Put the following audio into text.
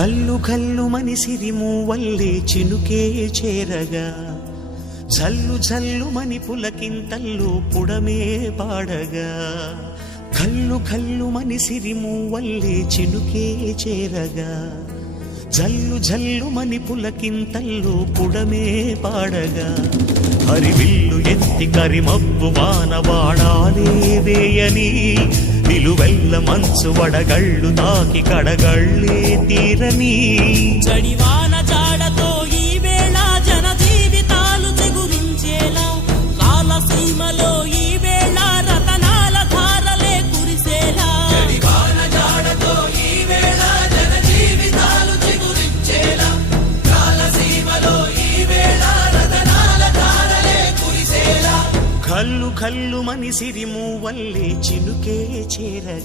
కల్లు కల్లు మని సిరిమూవల్లే చినుకే చేరగా జల్లు జల్లు మని పులకింతల్లు పుడమే పాడగా కల్లు కల్లు మని సిరిమూవల్లే చినుకే చేరగా జల్లు జల్లు మని పులకింతల్లు పుడమే పాడగా హరివిల్లు ఎత్తి కరిమబ్బు వానవాడాలే వేయని నిలువెల్ల మంచు వడగళ్ళు తాకి కడగళ్ళే తీరని చడివాన జాడతో ఈ వేళ జన జీవితాలు చెగురించేలా రాలసీమలో ఈ వేళ రతనాల ధారలే కురిసేలా చడివాన జాడతో ఈ వేళ జన జీవితాలు చెగురించేలా రాలసీమలో ఈ వేళ రతనాల ధారలే కురిసేలా కల్లు కల్లు మని సిరిమూవల్లే చినుకే చేరగా